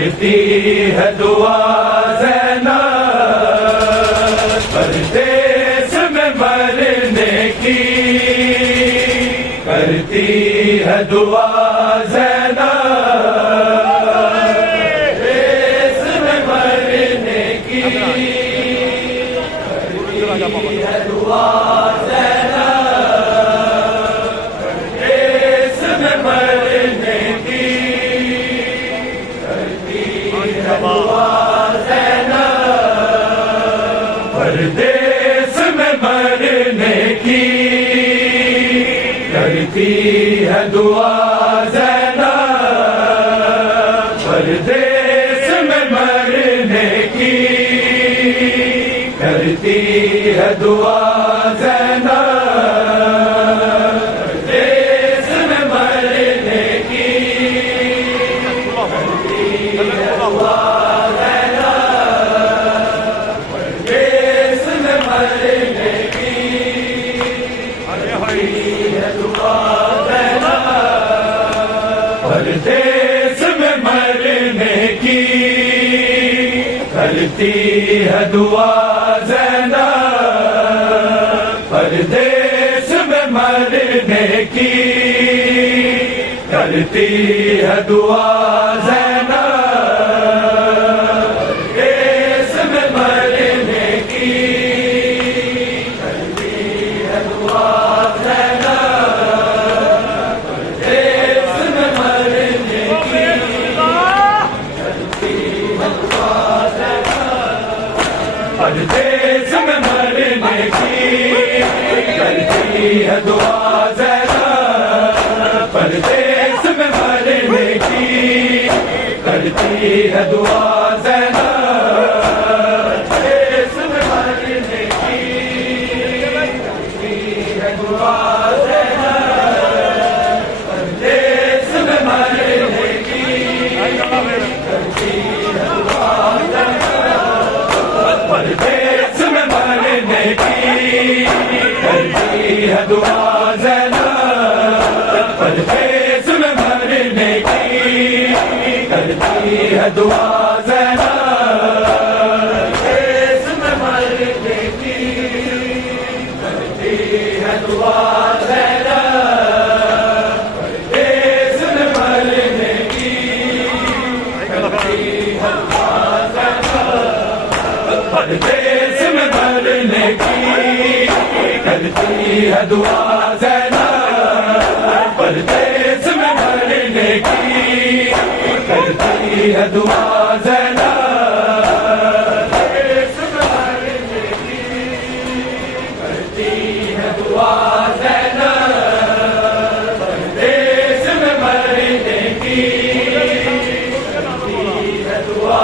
करती है दुआ ज़ैनब परदेस में मरने की, करती है दुआ ज़ैनब परदेस में मरने की, करती है दुआ परदेस में मरने की, करती है दुआ ज़ैनब परदेस में मरने की, करती है दुआ ज़ैनब परदेस में मरने की, करती है दुआ परदेस में मरने की, करती है दुआ ज़ैनब परदेस में मरने की, करती है दुआ ज़ैनब परदेस में मरने की, करती है दुआ परदेस में मरने की, करती है दुआ ज़ैनब परदेस में मरने की, करती है दुआ ज़ैनब परदेस में मरने की, करती है दुआ ज़ैनब परदेस में मरने की, करती है दुआ परदेस में मरने की, करती है दुआ ज़ैनब परदेस में मरने की, करती है दुआ ज़ैनब परदेस में मरने की, करती है दुआ ज़ैनब परदेस में मरने की, करती है दुआ परदेस में मरने की, करती है दुआ ज़ैनब परदेस में मरने की, करती है दुआ ज़ैनब परदेस में मरने की, करती है दुआ ज़ैनब परदेस में मरने की, करती है दुआ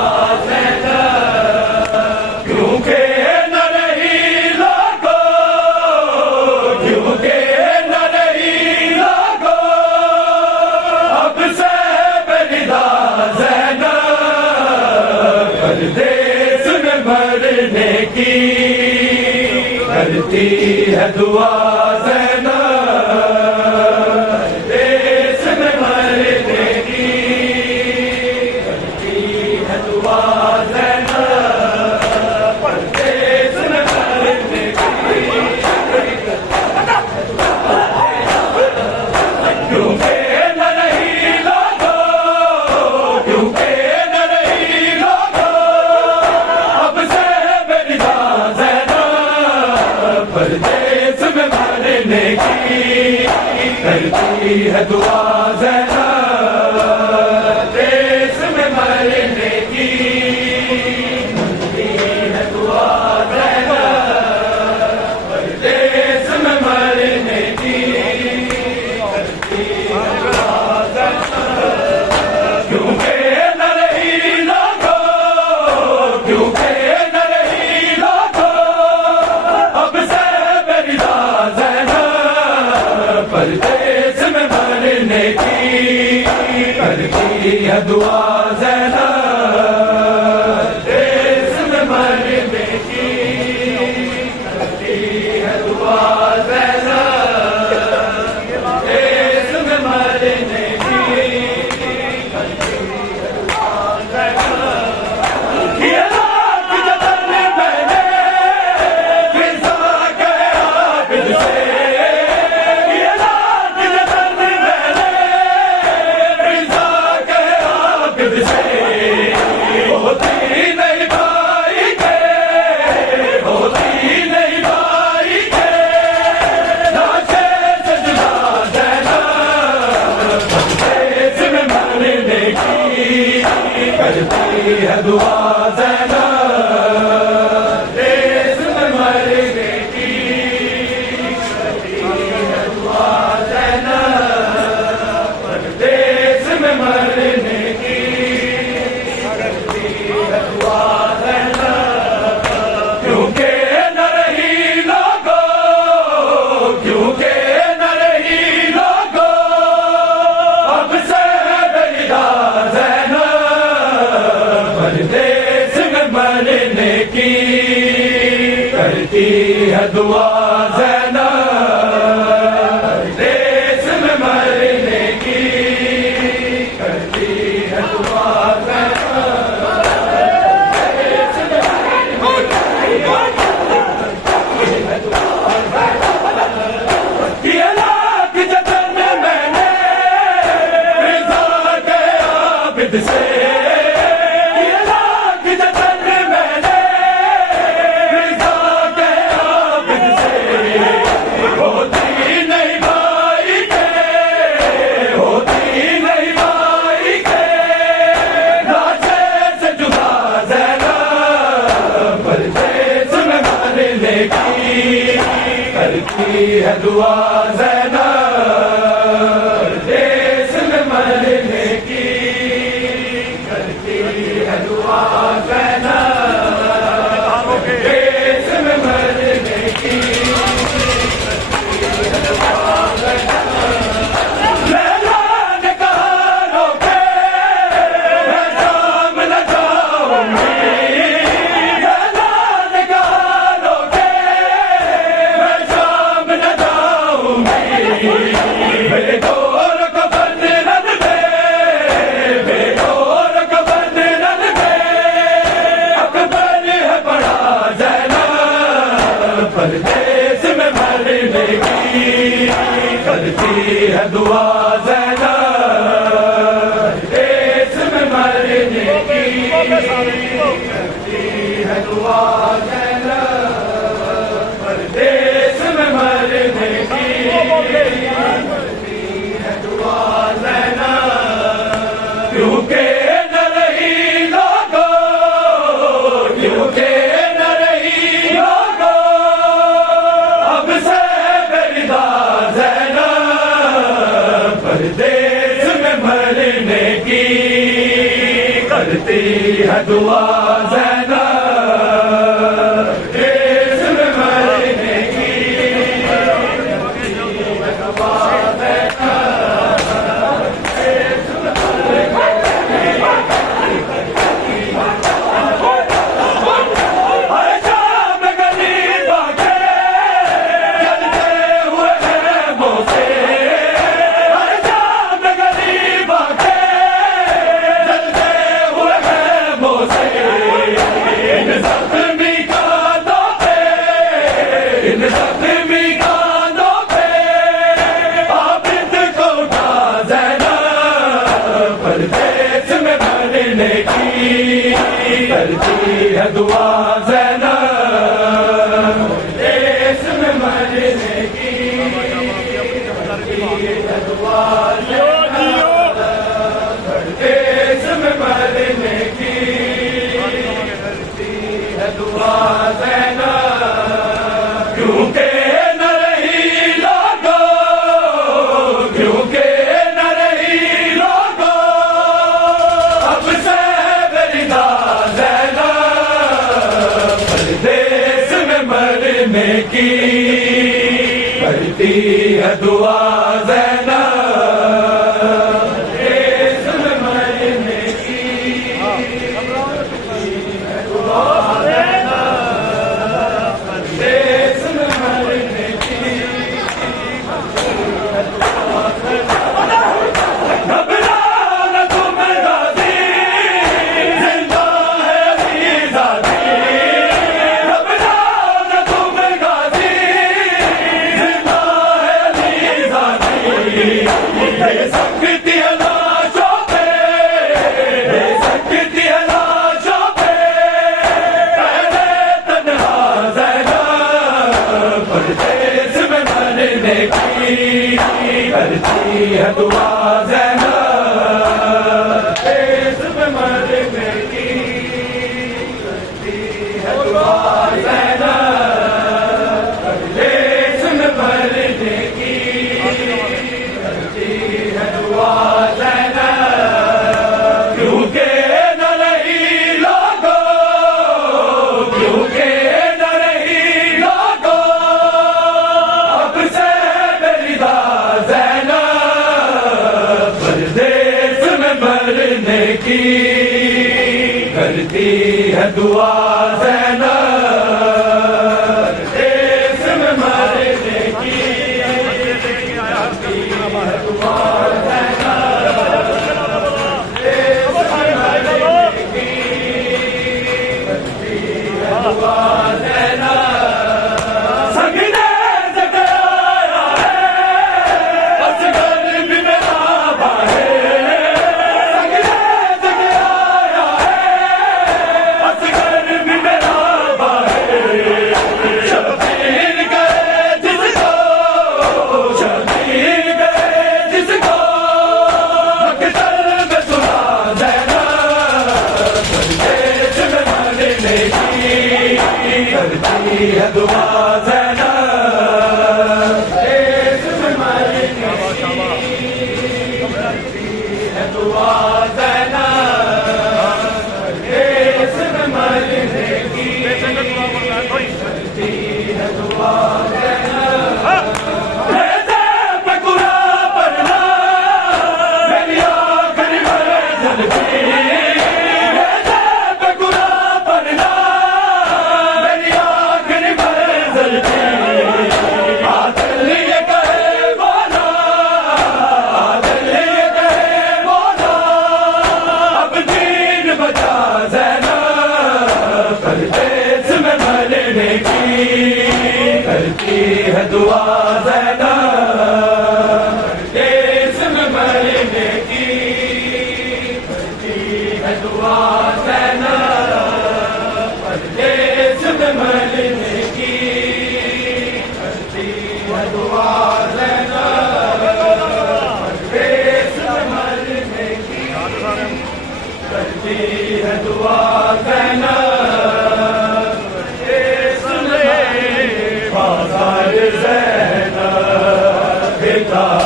परदेस में मरने की, करती है दुआ ज़ैनब परदेस में मरने की, करती है दुआ ज़ैनब परदेस में मरने की, क्योंकि न रही लोगो, क्योंकि परदेस में मरने की, करती है दुआ ज़ैनब परदेस में मरने की, करती है दुआ ज़ैनब परदेस में मरने की, करती है दुआ ज़ैनब क्योंकि न रही लोगो, क्योंकि परदेस में मरने की, करती है दुआ ज़ैनब परदेस में मरने की, करती है दुआ ज़ैनब परदेस में मरने की, करती है दुआ ज़ैनब दुआ ज़ैनब देश में मरने की करती है दुआ ज़ैनब देश में मरने की लैला ने कहा रोके मैं शाम न जाऊंगी लैला ने कहा रोके मैं शाम न जाऊंगी बेगोर कफन रन दे बेगोर कफन रन दे अकबर है बड़ा ज़ैनब परदेस में मरने की करती है दुआ ज़ैनब देश में मरने की करती है दुआ ज़ैनब परदेस में मरने की करती है दुआ ज़ैनब क्योंकि न रही लोगो क्योंकि न रही लोगो अब से बेरिदा ज़ैनब परदेस में मरने की करती है दुआ ज़ैनब देश में मरने की करती है दुआ हर शाम गरीबा के जलते हुए हैं मोसे हर शाम गरीबा के जलते हुए हैं मोसे इन ज़ख्मी कांधों पे इन ज़ख्मी कांधों पे आबिद को उठा ज़ैनब परदेस में मरने की करती है दुआ ज़ैनब देश में मरने की करती है दुआ ज़ैनब देश में मरने की करती है दुआ ज़ैनब क्योंकि न रही लोगो क्योंकि न रही लोगो अब से बेरिदा ज़ैनब परदेस में मरने की करती है दुआ ज़ैनब देश में मरने की करती है दुआ ज़ैनब देश में मरने की घबराना तुम गाजी जिंदा है अज़ीज़ादी घबराना तुम गाजी जिंदा है अज़ीज़ादी दे सकती है लाशों पे दे सकती है लाशों पे पहले तन्हा ज़ैनब परदेस में मरने की करती है दुआ ज़ैनब देश में मरने की करती है दुआ ज़ैनब देश में मरने की करती है दुआ ज़ैनब क्योंकि न रही लोगो क्योंकि न रही लोगो अब से बेरिदा ज़ैनब परदेस में मरने की करती है दुआ ज़ैनब देश में मरने की करती है दुआ ज़ैनब देश में मरने की करती है दुआ ज़ैनब संगने जगाया है असगर भी मेरा है संगने जगाया है असगर भी मेरा है शबीर गए जिसको शबीर गए जिसको मकतल में सुना ज़ैनब परदेस में मरने की करती है दुआ ज़ैनब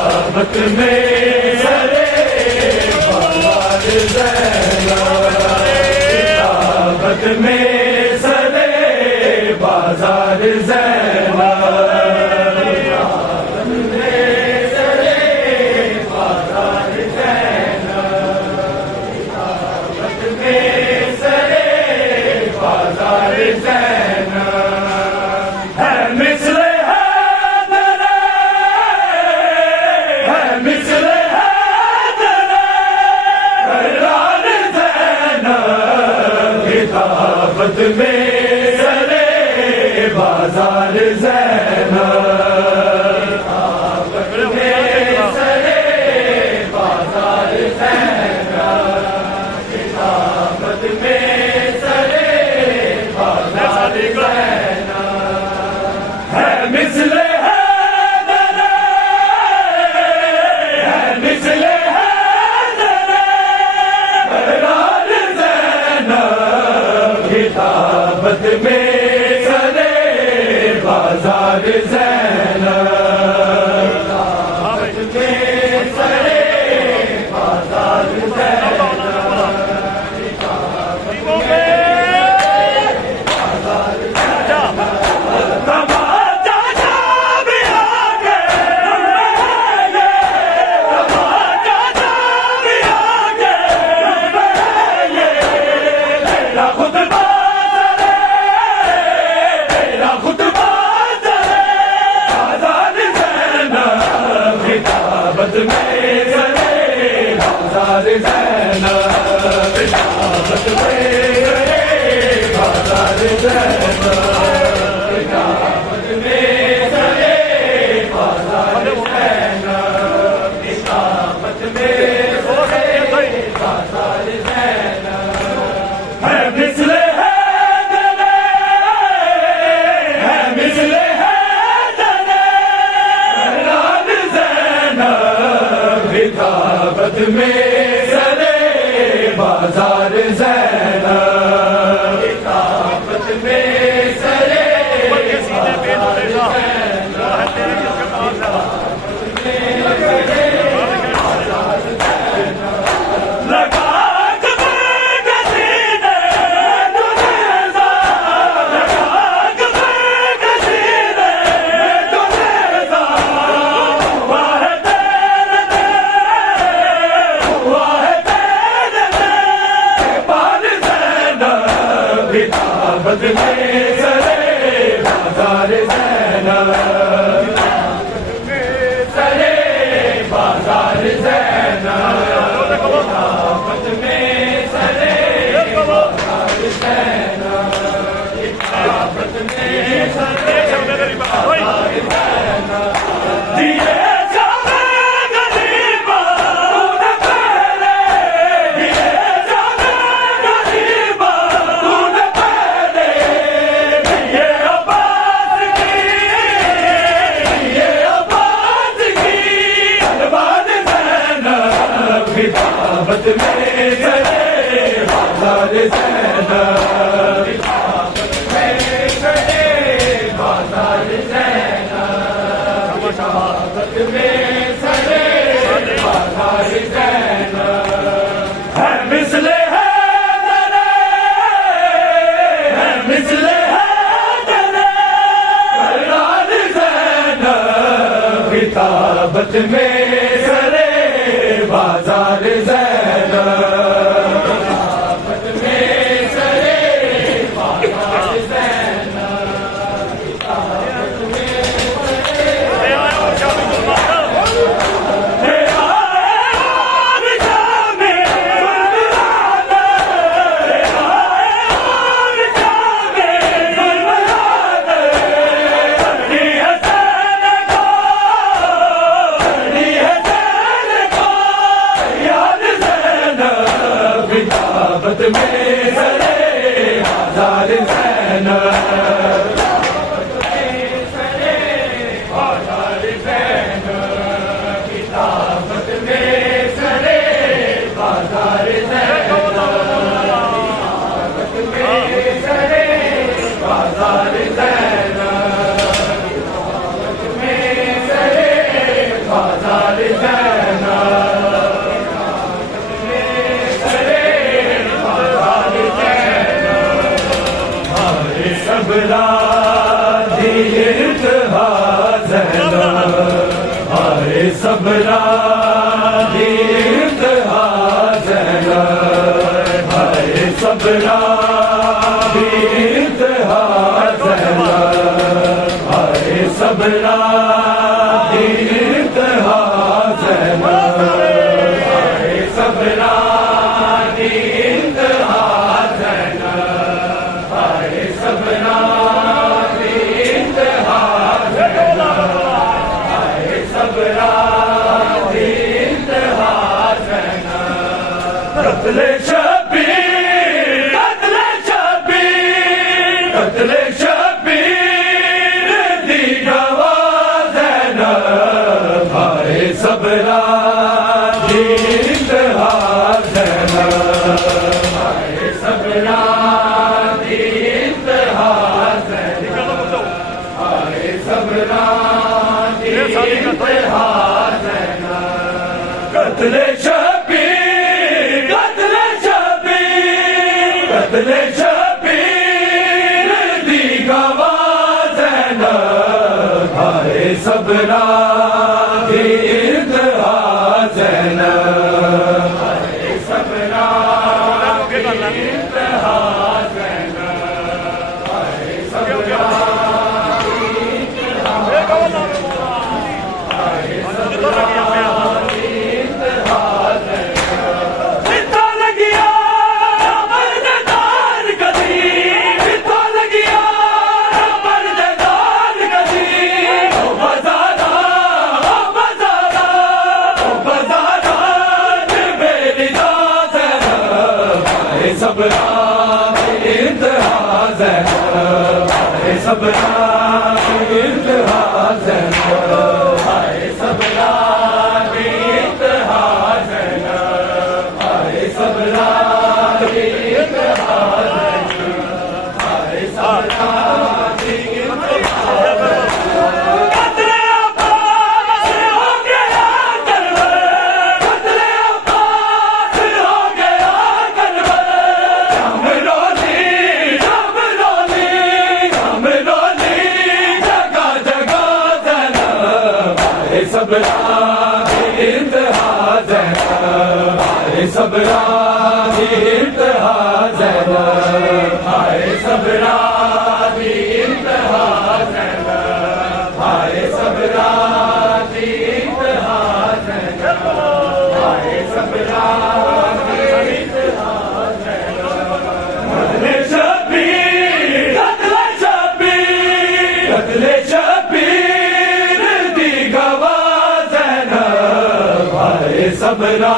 किताबत में सरे बाजार ज़ैनब, किताबत में सरे बाजार ज़ैनब, किताबत में सरे बाजार ज़ैनब, किताबत में सरे बाजार ज़ैनब है मिस्र किताबत में सरे बाजार ज़ैनब, किताबत में सरे बाजार ज़ैनब, किताबत में सरे बाजार ज़ैनब है मिस्ले किताबत में सरे बाजार ज़ैनब, किताबत में सरे बाजार ज़ैनब, किताबत में बाजार ज़ैनब तमाचा जब आगे तमाचा जब आगे तेरा खुतबा किताबत में सरे बाजार ज़ैनब, किताबत में सरे बाजार ज़ैनब, किताबत में सरे बाजार ज़ैनब, किताबत में सरे बाजार ज़ैनब है मिस्ले है मिस्ले किताबत में सरे बाजार ज़ैनब, किताबत में सरे बाजार ज़ैनब, लगा किताबत में सरे बाजार ज़ैनब, किताबत में सरे बाजार ज़ैनब, किताबत में सरे बाजार ज़ैनब, किताबत में सरे बाजार ज़ैनब दिए जाने गरीबा तूने पहले, दिए जाने गरीबा तूने पहले, ये अब्बास की अलवाद ज़ैनब, किताबत में सरे बाजार ज़ैनब, किताबत में सरे बाजार ज़ैनब, किताबत में सरे बाजार ज़ैनब है मिस्ले है मिस्ले ज़ैनब, किताबत में सरे बाजार ज़ैनब, किताबत में सरे बाजार ज़ैनब, किताबत में किताबत में सरे बाजार ज़ैनब, किताबत में सरे बाजार ज़ैनब, किताबत में सरे बाजार ज़ैनब, किताबत में सरे बाजार ज़ैनब, किताबत में सरे बाजार सबरा दीर्घ हाज़ना हाय सबरा दीर्घ हाज़ना हाय सबरा दीर्घ हाज़ना हाय सबरा दीर्घ हाज़ना हाय सबरा दीर्घ हाज़ना हाय सबरा दीर्घ हाज़ना हाय सबरा दीर्घ हाज़ना कत्ले शबीर कत्ले शबीर कत्ले शबीर दी गवाह ज़ैनब हाय सबरा दीर्घ हाज़ना हाय सबरा दीर्घ हाज़ना हाय सबरा दीर्घ हाज़ना कत्ले शबीर कत्ले शबीर कत्ले शबीर दी गवाह ज़ैनब हाय सबरा दीर्घ हाज़ना हाय सबरा दीर्घ हाज़ना हाय सबरा जितना लगिया मर्ददार कदी जितना लगिया मर्ददार कदी ओ बज़ारा ओ बज़ारा ओ बज़ारा मेरी दाज़ना हाय सबरा दीर्घ हाज़ना हाय सबरा दीर्घ हाज़ना हाय सबरा दीर्घ हाज़ना हाय सबरा दीर्घ हाज़ना हाय सबरा दीर्घ हाज़ना कत्ले अब्बास हो गया करबल कत्ले अब्बास हो गया करबल जामरोली जामरोली जामरोली जगह जगह ज़ैनब हाय सबरा दीर्घ हाज़ना हाय सबरा दीर्घ हाज़ना हाय सबरा दीर्घ हाज़ना हाय सबरा दीर्घ हाज़ना हाय सबरा दीर्घ हाज़ना कत्ले शबीर कत्ले शबीर कत्ले शबीर दी गवाह ज़ैनब हाय सबरा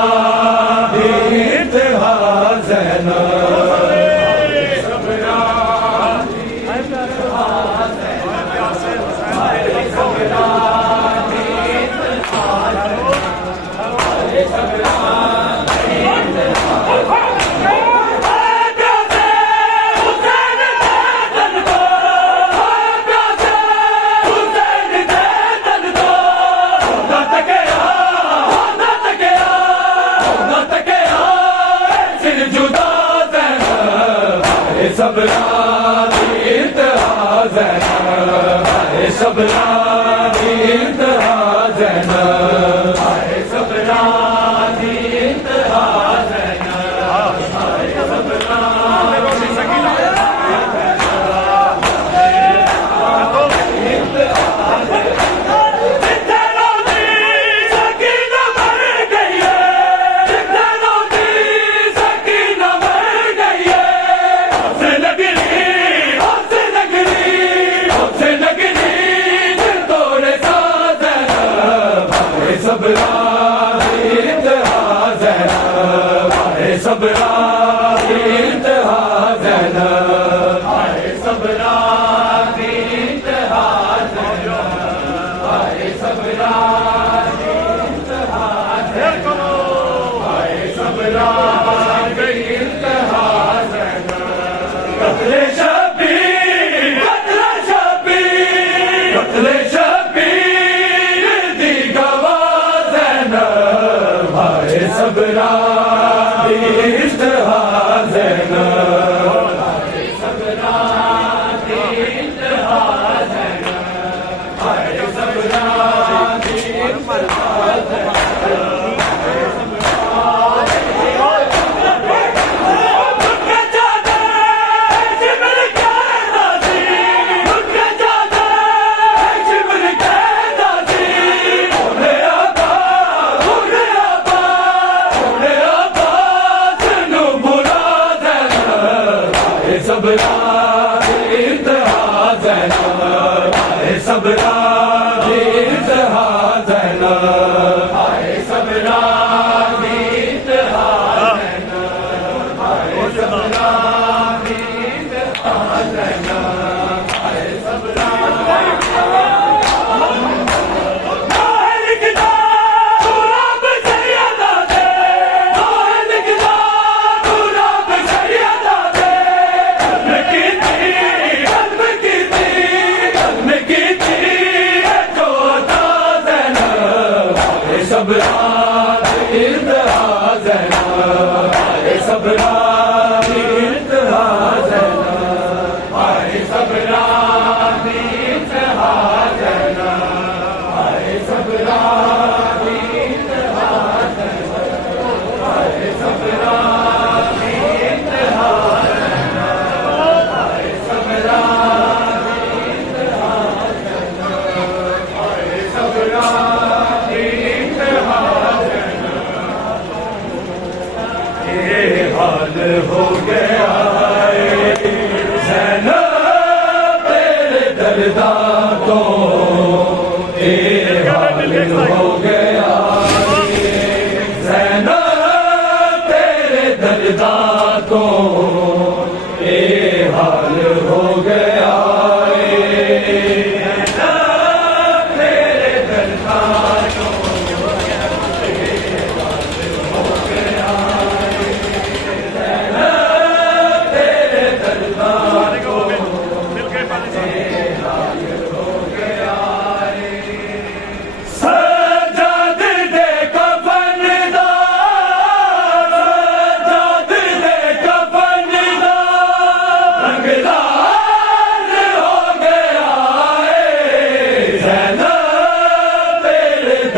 दीर्घ हाज़ना हाय सबरा दीर्घ हाज़ना हाय सबरा दीर्घ हाज़ना हाय सबरा दीर्घ हाज़ना प्यासे हुसैन दे तन को प्यासे हुसैन दे तन को होता तकिया सिर जुदा ज़ैनब हाय सबरा दीर्घ हाज़ना हाय सबरा दीर्घ हाज़ना हाय सबरा दीर्घ हाज़ना हाय सबरा सबरा दीर्घ हाज़ना हाय सबरा दीर्घ हाज़ना हाय सबरा दीर्घ हाज़ना हाय सबरा दीर्घ हाज़ना हाय सबरा दीर्घ हाज़ना कत्ले शबीर कत्ले शबीर कत्ले शबीर दी गवाह ज़ैनब हाय सबरा दीर्घ हाज़ना हाय सबरा इंतहा ज़ैना आए सबरा की इंतहा ज़ैना आए सबरा की इंतहा ज़ैना आए सबरा की इंतहा ज़ैना आए सबरा की इंतहा ज़ैना आए सबरा हाल हो गया ज़ैनब तेरे दर्दा को हाल हो गया ज़ैनब तेरे दर्दा को हाल हो गया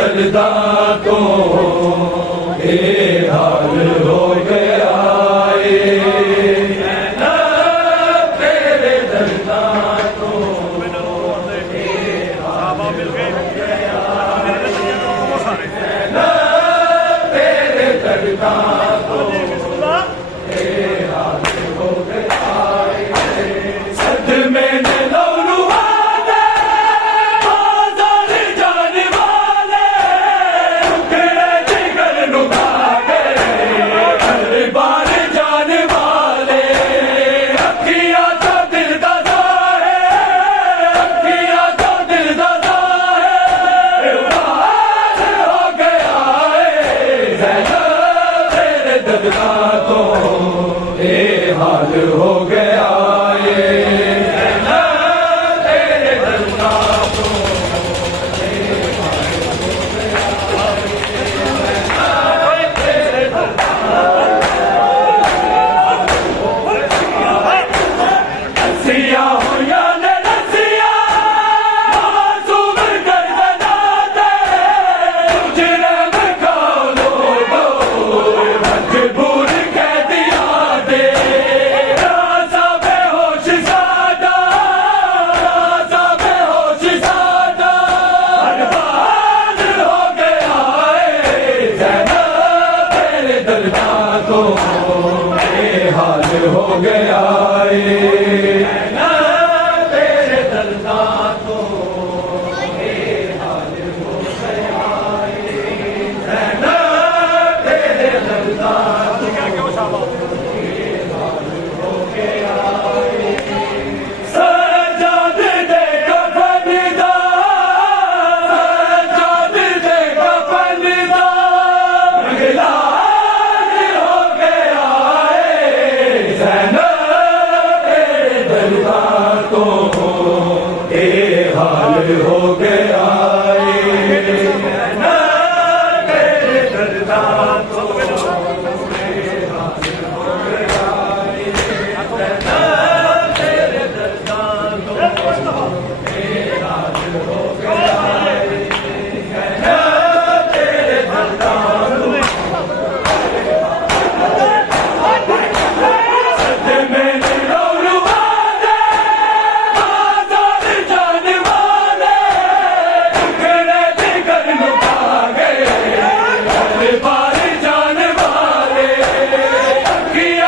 दर्दा को हाल हो गया तेरे दर्दा को तेरे दर्दा को हाल हो गया सदमे में हाल हो गया तेरे दर्दा को रसिया हो या न रसिया मासूम गर्दना दे जुर्म का लोगो मजबूर कह दिया दे हाल हो गया तेरे दर्दा को हाल हो गया तेरे दर्दा हो गया सजाद दे कफन दा सजाद दे कफन दा रंगला को हाल हो गया तेरे दर्दा को तेरे दर्दा को हाल हो गया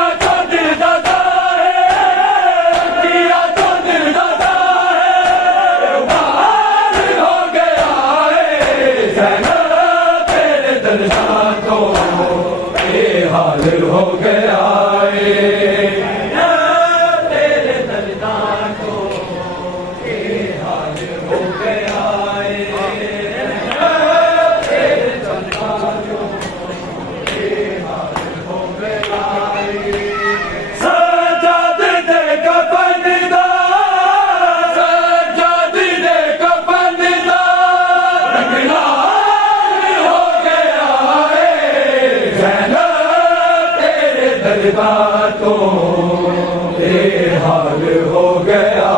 तेरे दर्दा हाल हो गया तेरे दर्दा को हाल हो गया तेरे दर्दा को हाल हो गया सजाद दे कफन दा सजाद दे कफन दा रंगला हो गया दर्दातों बेहाल हो गया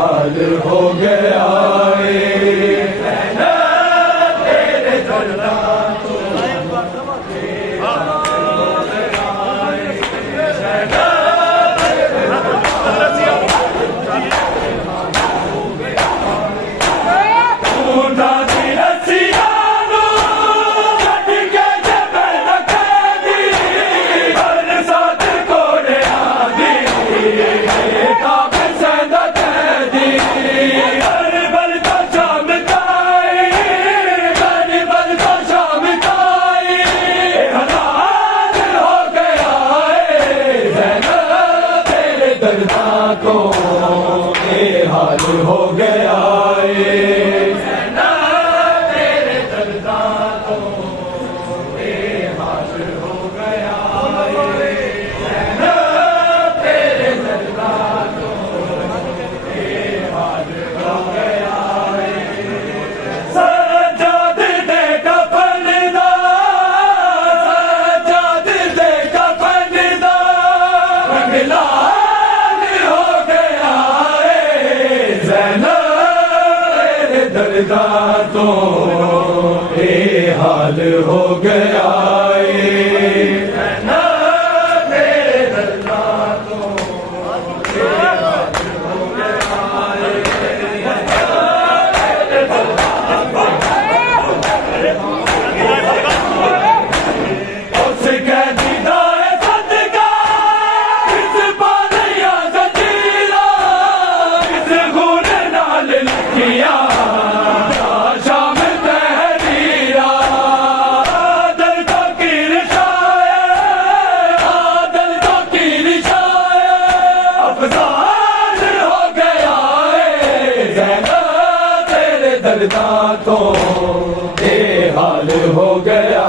हाल हो गया हाल हो गया दर्दातों बेहाल हो गया दर्दातों बेहाल हो गया तेरे दर्दातों दर्दातों बेहाल हो गया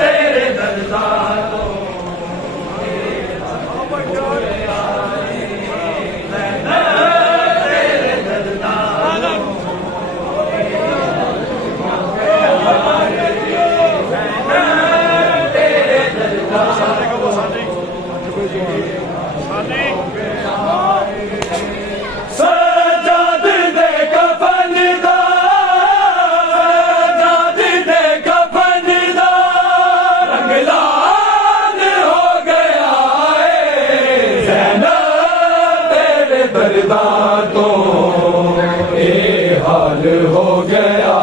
तेरे दर्दातों बेहाल हो गया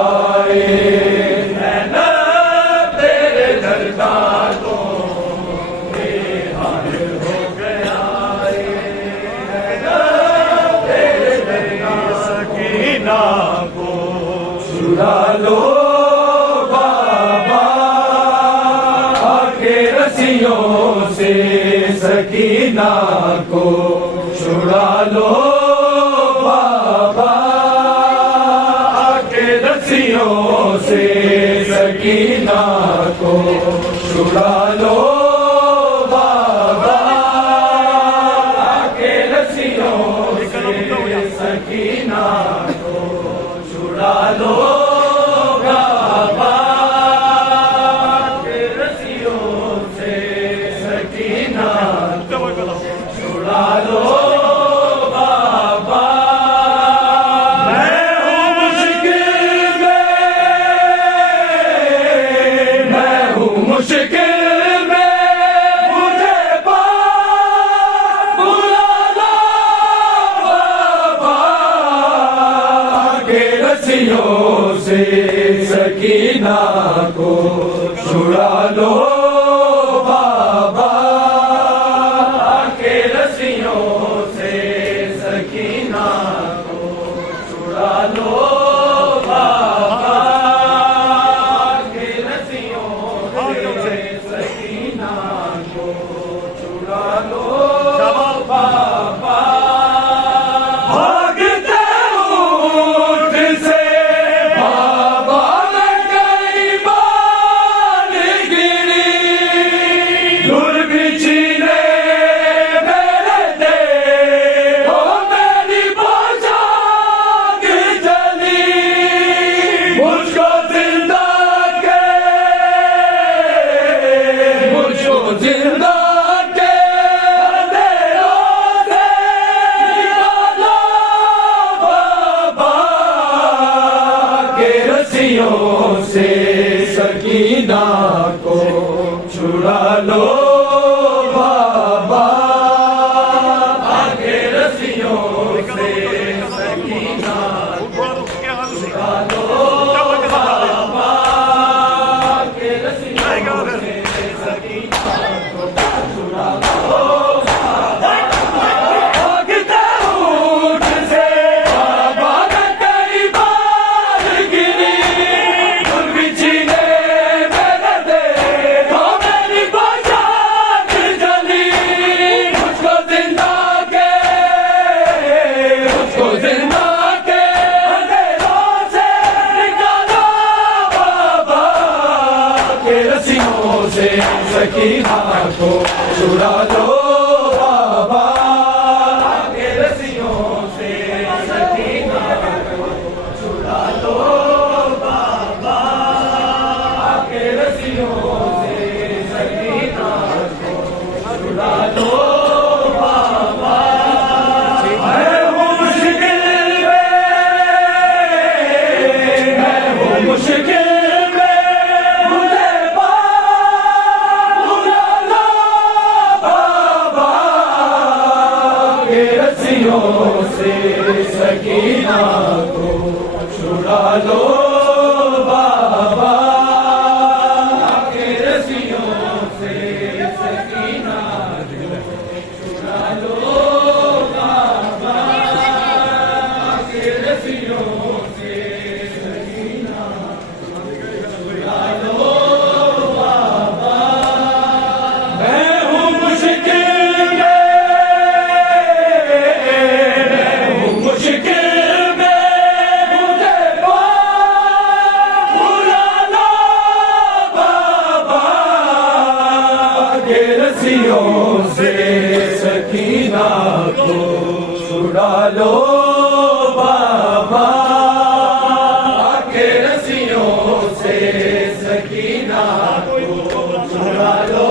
तेरे सकीना को छुड़ा लो बाबा आके रस्सियों से सकीना को छुड़ा लो बाबा आके रस्सियों से सकीना को छुड़ा लो बाबा आके रस्सियों से सकीना को छुड़ा लो बाबा रस्सियों से सकीना को छुड़ा लो बाबा के रस्सियों से सकीना को छुड़ा लो बाबा के रस्सियों से सकीना को छुड़ा लो बाबा भागते ऊंट से बाबा में कई बार गिरी दूर बिछी ने मेरे दे ओ मेरी पोशाक जली मुझको जिंदा के मुझको जिंदा के अंधेरों से निकालो बाबा के रस्सियों से सकीना को छुड़ा लो बाबा के रस्सियों से सकीना को छुड़ा लो बाबा के रस्सियों से सकीना को छुड़ा लो भागते ऊंट से बाबा में कई बार गिरी दूर बिछी ने मेरे दे तो मेरी पोशाक जली मुझको जिंदा के अंधेरों से निकालो बाबा के रस्सियों से सकीना को छुड़ा लो बाबा के रस्सियों से सकीना को छुड़ा लो बाबा के रस्सियों से सकीना को छुड़ा लो बाबा मैं हूँ मुश्किल में मुझे बुला लो बाबा के रस्सियों से सकीना को छुड़ा लो बाबा के रस्सियों से सकीना को छुड़ा लो बाबा के रस्सियों से सकीना छुड़ा लो बाबा मैं हूँ मुश्किल में मुझे बुला लो बाबा के रस्सियों से सकीना को छुड़ा लो बाबा के रस्सियों से सकीना को छुड़ा लो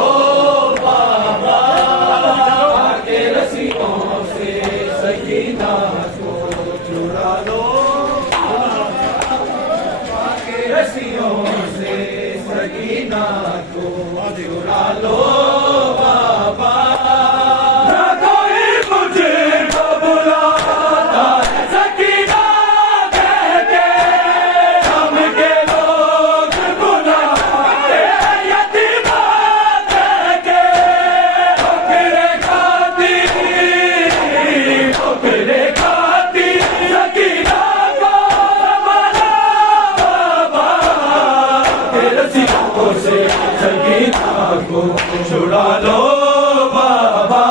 बाबा के रस्सियों से सकीना को छुड़ा लो के रस्सियों से सकीना को छुड़ा लो बाबा ना कोई मुझको बुलाता है सकीना कह के हम के लोग बुलाते हैं यतीमा कह के ठोकरे खाती सकीना को संभालो बाबा के रस्सियों से सकीना को छुड़ा लो बाबा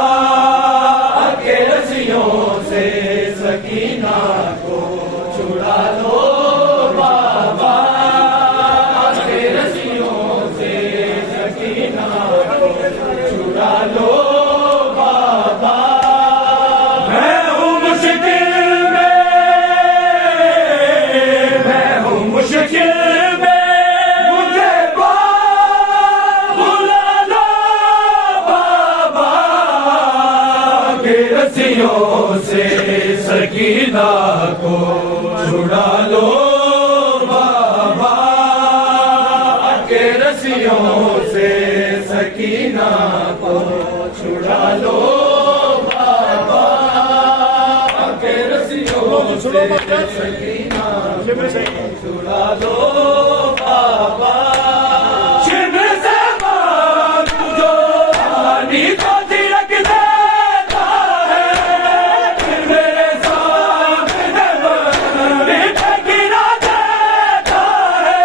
के रस्सियों से सकीना को छुड़ा लो बाबा के रस्सियों से सकीना को छुड़ा लो बाबा मैं हूँ मुश्किल में मुझे बुला लो बाबा के रस्सियों से सकीना को छुड़ा लो बाबा के रस्सियों से सकीना को छुड़ा लो बाबा के रस्सियों से सकीना छुड़ा लो बाबा शिव से मांगू जो पानी को तिलक देता है मेरे सामने मीठे गिरा देता है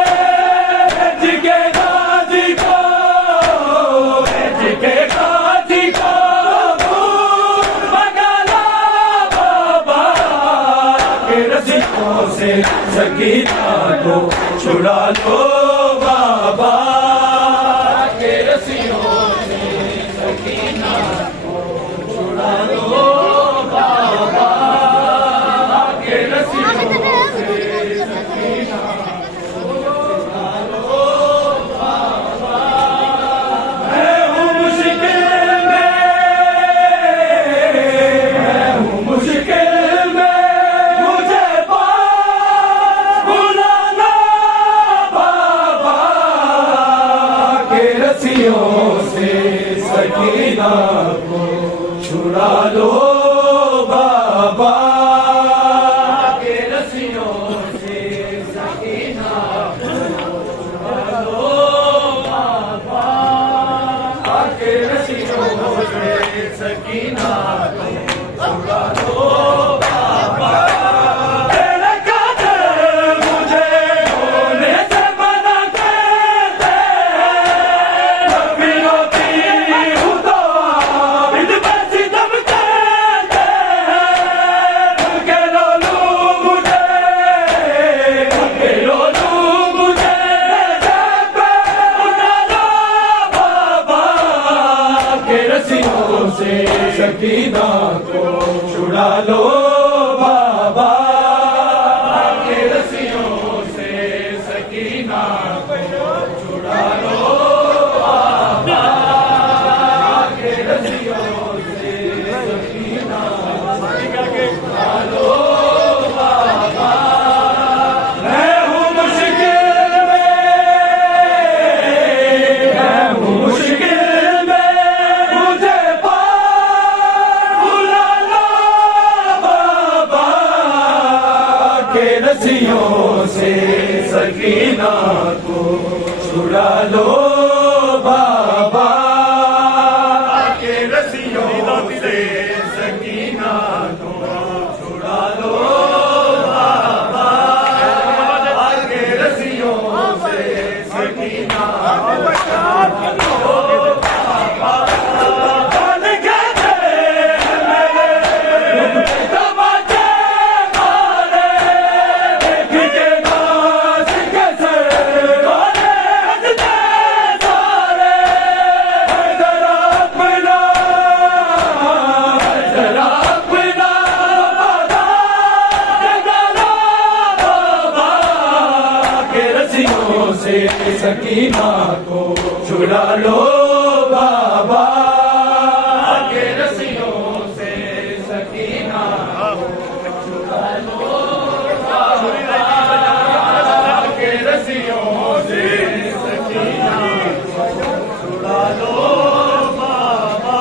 जिके गाजी को मगला बाबा के रसियों से सकीना को छुड़ा लो बाबा के रसियों से सकीना को छुड़ा लो बाबा के रसियों से सकीना को छुड़ा लो बाबा मैं हूँ मुश्किल में मुझे बुलाना बाबा के रसियों से सकीना को छुड़ा लो बाबा के रसियों से सकीना को छुड़ा लो बाबा के रसियों से सकीना को छुड़ा लो बाबा तेरे कादर मुझे होने से मना करते कभी रोती हूँ तो दिल में सितम करते उनके रोलू मुझे जब उठा लो बाबा के रसियों से सकीना को छुड़ा लो बाबा के रसियों से सकीना को छुड़ा लो बाबा के रसियों से सकीना को छुड़ा लो बाबा मैं हूँ मुश्किल में मुझे बुला लो बाबा के रसियों से सकीना को छुड़ा लो बाबा के रसियों से सकीना को छुड़ा लो बाबा के रसियों से सकीना से सकीना को छुड़ा लो बाबा के रसियों से सकीना को छुड़ा लो बाबा के रसियों से सकीना को छुड़ा लो बाबा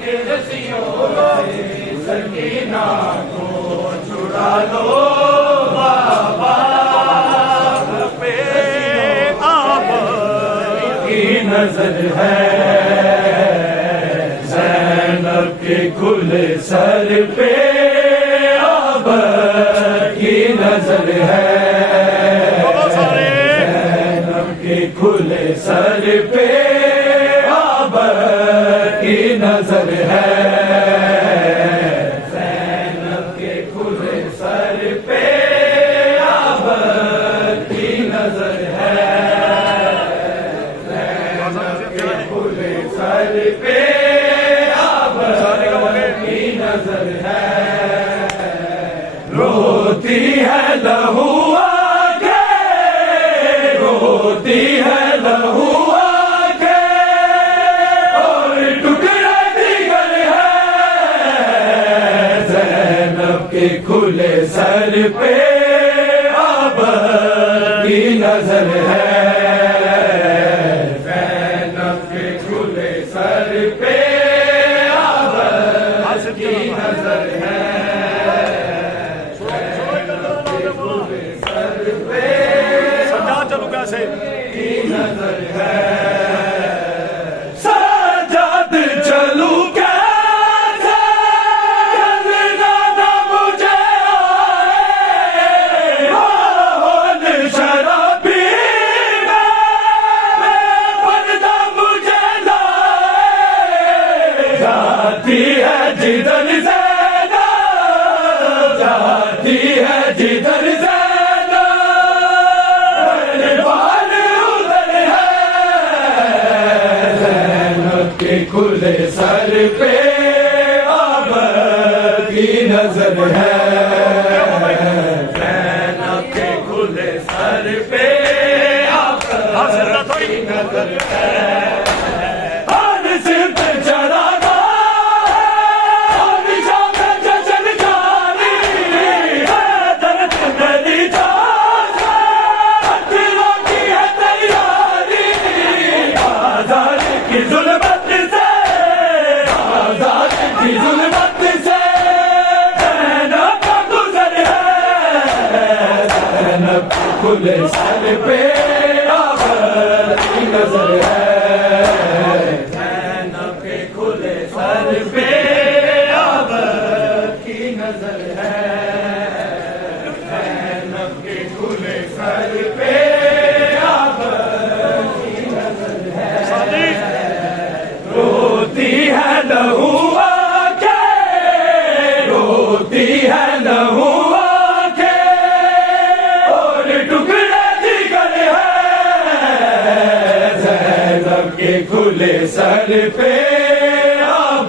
के रसियों से सकीना को छुड़ा लो बाबा नजर है ज़ैनब के खुले सर पे अब की नजर है ज़ैनब के खुले सर पे अब की नजर है ज़ैनब के खुले सर पे अब की नजर है सर पे अब की नजर है रोती है लहू आंखें रोती है लहू आंखें और टुकड़े दिगर है ज़ैनब के खुले सर पे अब की नजर है सर पे अब की नजर है सजा चलू कैसे नजर है सजाद चलू कैसे करना ना मुझे आए माहौल शराबी में पर्दा मुझे लाए जाती है जिधर से जाती है जिधर से खुले सर पे अब की नजर है ज़ैनब के खुले सर पे अब की नजर है हर सिर पे चढ़ाना और शाम में जश्न जारी दर्द मेरी जान हथियारों की है तैयारी आजाद की जुल्मत जुल्मत से ज़ैनब का गुज़र है ज़ैनब खुले सर पे अब की नजर है ज़ैनब के खुले सर पे अब की नजर है ज़ैनब के खुले सर पे अब की नजर है रोती है लहू खुले सर पे अब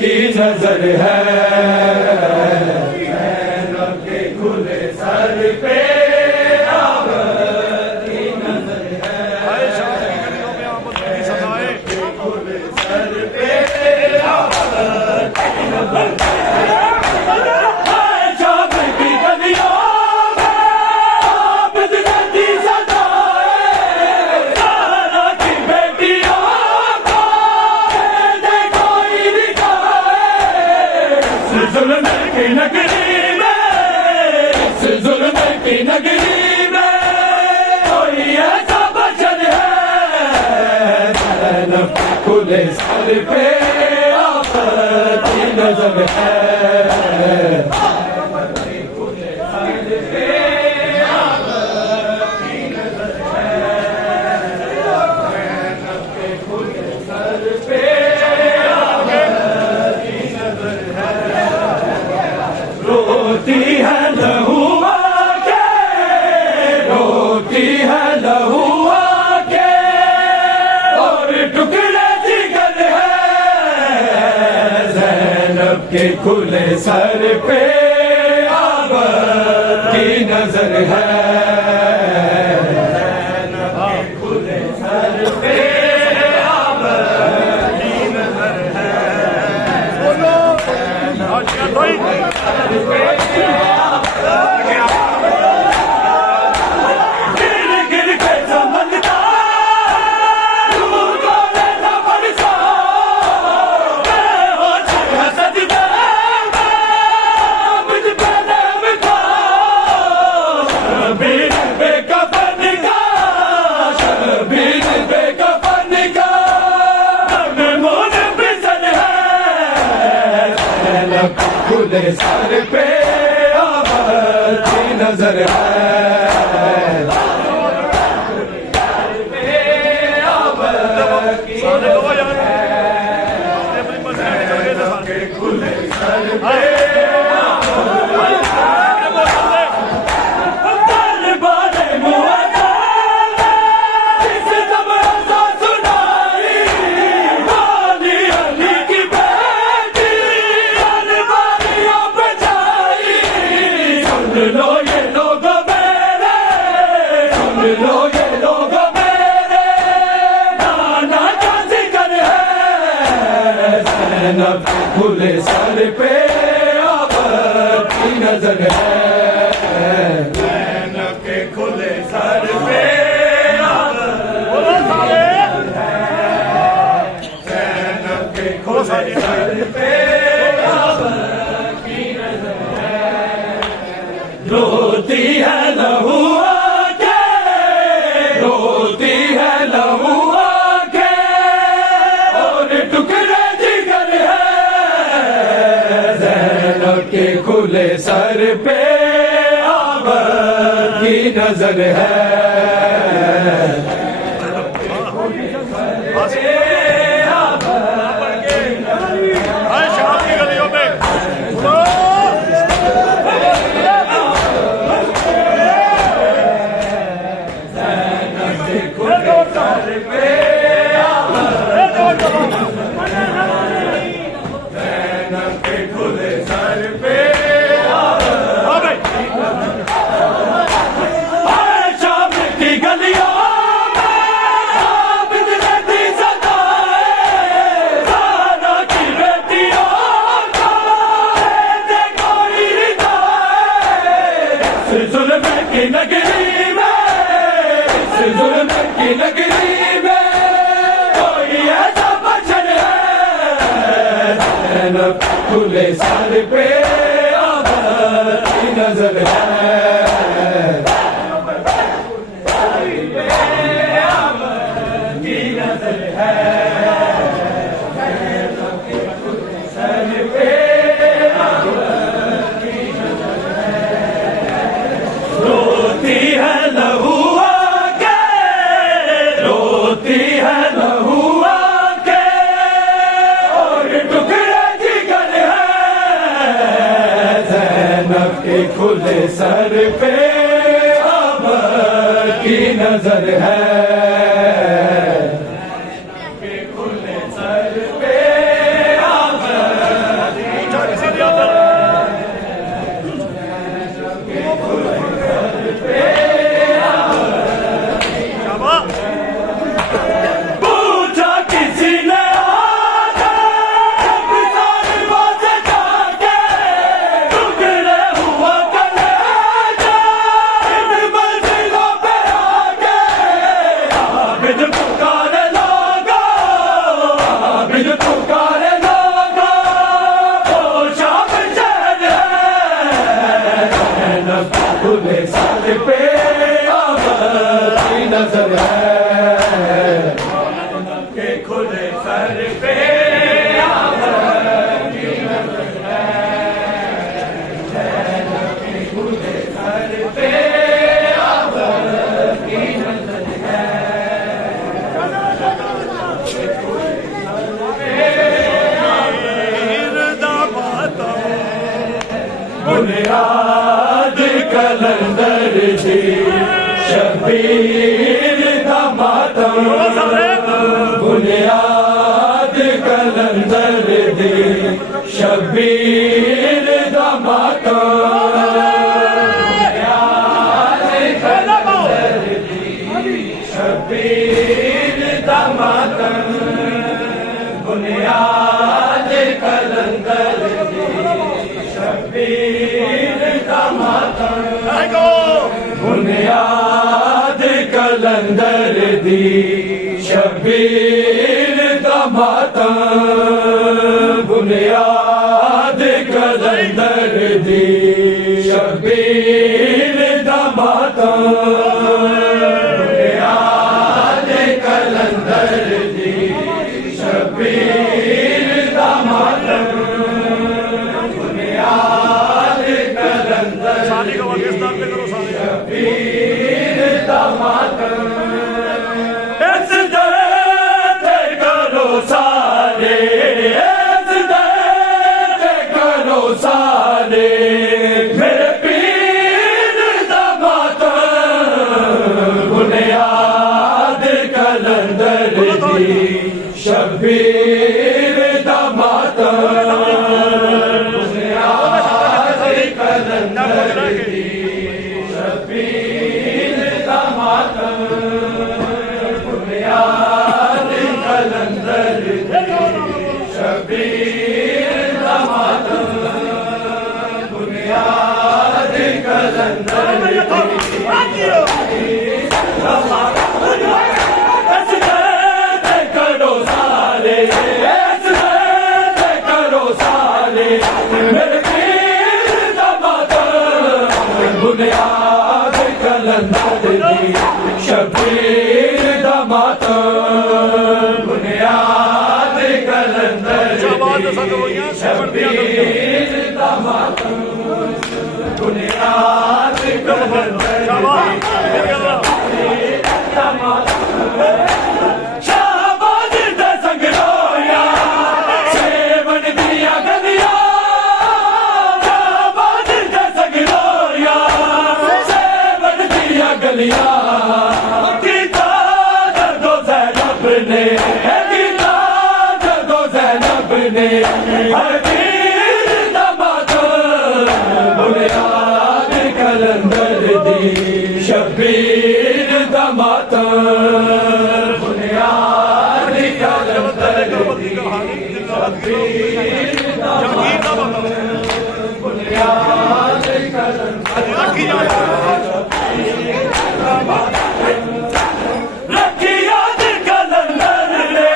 की नजर है ज़ैनब के खुले सर पे अब की नजर है खुले सर पे अब की नजर है नगरी में कोई ऐसा बचन है ज़ैनब खुले सर पे अब की नजर है खुले सर पे अब की नजर है ज़ैनब के खुले सर पे अब की नजर है रोती है लहू लहू आके और टुकड़े जिगर है ज़ैनब के खुले सर पे अब की नजर है ज़ैनब के खुले सर पे अब की नजर है बोलो खुले सर पे अब की नजर है खुले सर पे लो ये लोग मेरे सुन लो ये लोग मेरे नाना का जिक्र है ज़ैनब खुले सर पे अब की नजर है ज़ैनब के खुले सर पे ज़ैनब के खुले सर पे अब की नजर है रोती है लहू आंखें, रोती है लहू आंखें, और टुकड़े जिगर है ज़ैनब के खुले सर पे आबद की नजर है। शाम की गलियों में नगरी में कोई ऐसा बचन है ज़ैनब खुले सर पे आबद की नजर है। रोती है लहू के खुले सर पे आबद की नजर है। के खुले सर पे आबद की नजर पूछा किसी ने खुले सर पे आबद की नजर है। के खुले सर पे आबद की नजर है। के खुले सर पे आबद की नजर है। बुनियाद कलंदर दी शबीर दा मातम, बुनियाद कलंदर दी शबीर दा मातम, बुनियाद कलंदर दी शबीर दा मातम, बुनियाद कलंदर दी शबीर दा मातम, बुनियाद कलंदर दी शबीर दा मातम, बुनियाद कलंदर दी शबीर दा मातम, बुनियाद कलंदर दी शबीर दा मातम, बुनियाद कलंदर शबीर दा मातम। इस दर्द करो सारे, इस दर्द करो सारे, मेरे पीर दा मातम, बुनियाद कलंदर दी शबीर दा मातम, बुनियाद कलंदर दी शबीर ਸ਼ਾਬਾਸ਼ ਦੇ ਸੰਗਰੋਇਆ ਸੇਵਨ ਦੀਆਂ ਗਲੀਆਂ ਸ਼ਾਬਾਸ਼ ਦੇ ਸੰਗਰੋਇਆ ਸੇਵਨ ਦੀਆਂ ਗਲੀਆਂ ਕੀਤਾ ਜਦੋਂ ਜ਼ੈਨਬ ਨੇ ਕੀਤਾ ਜਦੋਂ ਜ਼ੈਨਬ ਨੇ ਹਰ ਵੀਰ ਦਾ ਮਾਤਮ ਬੁਨਿਆਦ ਕਲੰਦਰ ਦੀ ਸ਼ਬੀਰ ਦਾ ਮਾਤਮ ਬੁਨਿਆਦ ਕਲੰਦਰ ਦੀ ਸ਼ਬੀਰ ਦਾ ਮਾਤਮ ਬੁਨਿਆਦ ਕਲੰਦਰ ਰੱਖੀ ਯਾਦ ਕਲੰਦਰ ਨੇ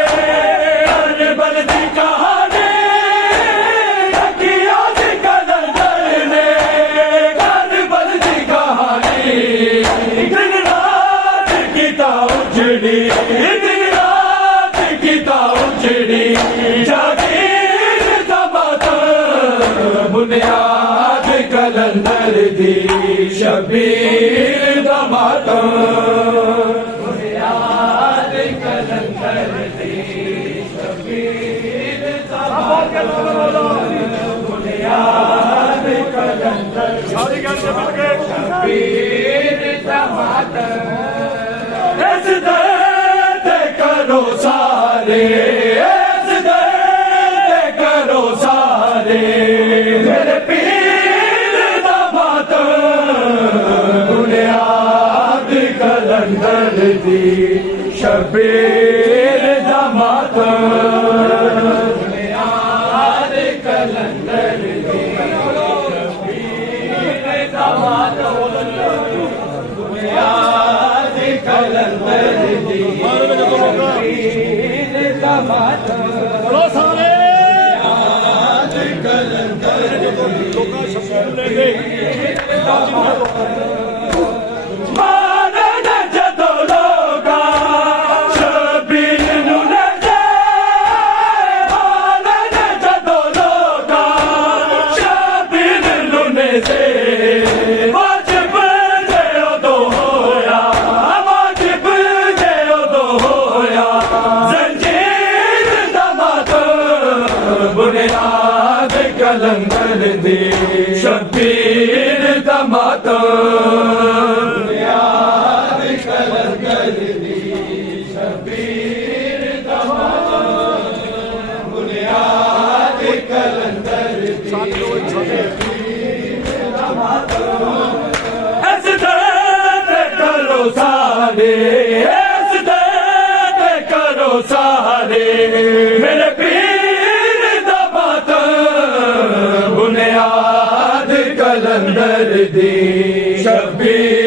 ਕਰਬਲ ਦੀ ਕਹਾਣੀ ਰੱਖੀ ਯਾਦ ਕਲੰਦਰ ਨੇ ਕਰਬਲ ਦੀ ਕਹਾਣੀ ਦਿਨ ਰਾਤ ਕੀਤਾ ਉਜੜੀ ਦਿਨ ਰਾਤ ਕੀਤਾ ਉਜੜੀ ਜਾਗੀਰ ਦਾ ਮਾਤਮ ਬੁਨਿਆਦ ਕਲੰਦਰ ਦੀ ਸ਼ਬੀਰ ਦਾ ਮਾਤਮ ਬੁਨਿਆਦ ਕਲੰਦਰ ਦੀ ਸ਼ਬੀਰ ਦਾ ਬੁਨਿਆਦ ਕਲੰਦਰ ਸਾਰੀ ਗੱਲ ਤੇ ਮਿਲ ਕੇ ਸ਼ਬੀਰ ਦਾ ਮਾਤਮ ਇਸ ਦਰ ਤੇ ਕਰੋ ਸਾਰੇ ਇਸ ਦਰ ਤੇ ਕਰੋ ਸਾਰੇ ਮੇਰੇ ਪੀਰ ਦਾ ਮਾਤਮ ਬੁਨਿਆਦ ਕਲੰਦਰ ਦੀ ਸ਼ਬੀਰ ਦਾ ਮਾਤਮ ਬੁਨਿਆਦ ਕਲੰਦਰ ਦੀ ਸ਼ਬੀਰ ਦਾ ਮਾਤਮ ਬੁਨਿਆਦ ਕਲੰਦਰ ਦੀ ਸ਼ਬੀਰ ਦਾ ਮਾਤਮ ਚਲੋ ਸਾਰੇ ਲੋਕਾਂ ਸ਼ਬਦ ਲੈ ਕੇ ਮਾਰਨ ਜਦੋਂ ਲੋਕਾਂ ਸ਼ਬੀਰ ਨੂੰ ਲੈ ਜਾਏ ਮਾਰਨ ਜਦੋਂ ਲੋਕਾਂ ਸ਼ਬੀਰ ਨੂੰ ਲੈ ਜਾਏ ਵਾਜਿਬ ਜੇ ਉਦੋਂ ਹੋਇਆ ਵਾਜਿਬ ਜੇ ਉਦੋਂ ਹੋਇਆ ਜ਼ੰਜੀਰ ਦਾ ਮਾਤਮ ਬੁਨਿਆਦ ਕਲੰਦਰ ਦੀ ਸ਼ਬੀਰ ਦਾ ਮਾਤਮ ਬੁਨਿਆਦ ਕਲੰਦਰ ਦੀ ਸ਼ਬੀਰ ਦਾ ਮਾਤਮ ਬੁਨਿਆਦ ਕਲੰਦਰ ਦੀ ਇਸ ਦਰ ਤੇ ਕਰੋ ਸਾਰੇ ਇਸ ਦਰ ਤੇ ਕਰੋ ਸਾਰੇ ਮੇਰੇ ਪੀਰ ਦਾ ਮਾਤਮ ਬੁਨਿਆਦ ਕਲੰਦਰ ਦੀ ਸ਼ਬੀਰ